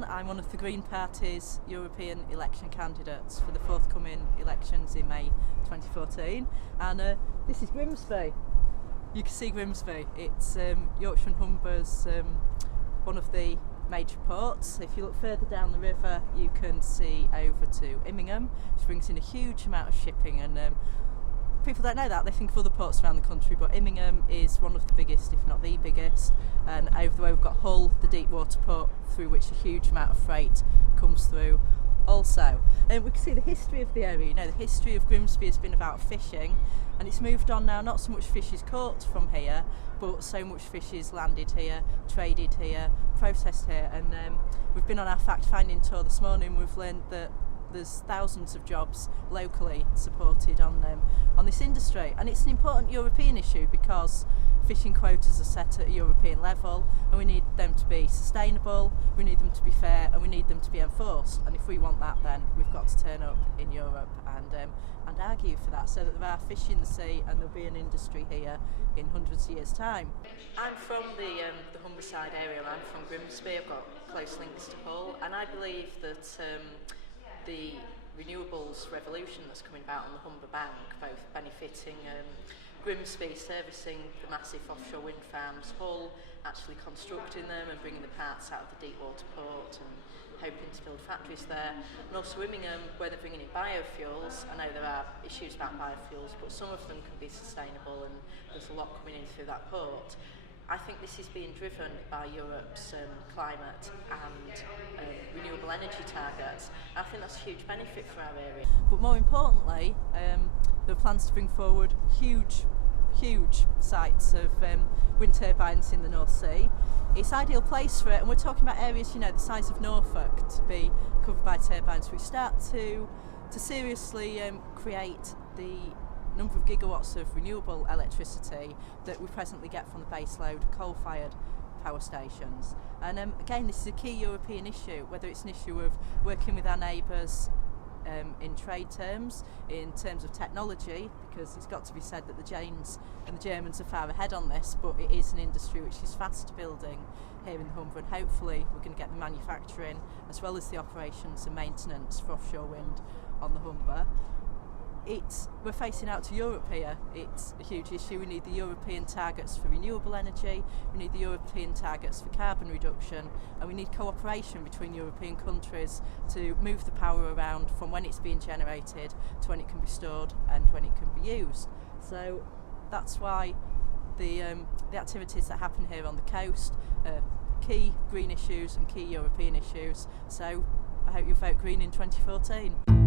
Dunn. I'm one of the Green Party's European election candidates for the forthcoming elections in May 2014, and this is Grimsby. You can see Grimsby. It's Yorkshire and Humber's one of the major ports. If you look further down the river, you can see over to Immingham, which brings in a huge amount of shipping, and people don't know that. They think of other ports around the country, but Immingham is one of the biggest, if not the biggest. And over the way we've got Hull, the deep water port, through which a huge amount of freight comes through also. And we can see the history of the area. You know, the history of Grimsby has been about fishing, and it's moved on now. Not so much fish is caught from here, but so much fish is landed here, traded here, processed here. And we've been on our fact-finding tour this morning. We've learned that there's thousands of jobs locally supported on this industry, and it's an important European issue because fishing quotas are set at a European level, and we need them to be sustainable, we need them to be fair, and we need them to be enforced. And if we want that, then we've got to turn up in Europe and argue for that, so that there are fish in the sea and there'll be an industry here in hundreds of years' time. I'm from the Humberside area. I'm from Grimsby. I've got close links to Hull, and I believe that the renewables revolution that's coming about on the Humber Bank, both benefiting Grimsby, servicing the massive offshore wind farms, Hull actually constructing them and bringing the parts out of the deep water port and hoping to build factories there, and also Immingham, where they're bringing in biofuels. I know there are issues about biofuels, but some of them can be sustainable, and there's a lot coming in through that port. I think this is being driven by Europe's climate and renewable energy targets. I think that's a huge benefit for our area. But more importantly, there are plans to bring forward huge sites of wind turbines in the North Sea. It's an ideal place for it, and we're talking about areas, you know, the size of Norfolk to be covered by turbines. We start to seriously create the number of gigawatts of renewable electricity that we presently get from the baseload coal-fired power stations. And again, this is a key European issue, whether it's an issue of working with our neighbours in trade terms, in terms of technology, because it's got to be said that the Danes and the Germans are far ahead on this, but it is an industry which is fast building here in the Humber, and hopefully we're going to get the manufacturing as well as the operations and maintenance for offshore wind on the Humber. We're facing out to Europe here. It's a huge issue. We need the European targets for renewable energy, we need the European targets for carbon reduction, and we need cooperation between European countries to move the power around from when it's being generated to when it can be stored and when it can be used. So that's why the activities that happen here on the coast are key green issues and key European issues. So I hope you vote green in 2014.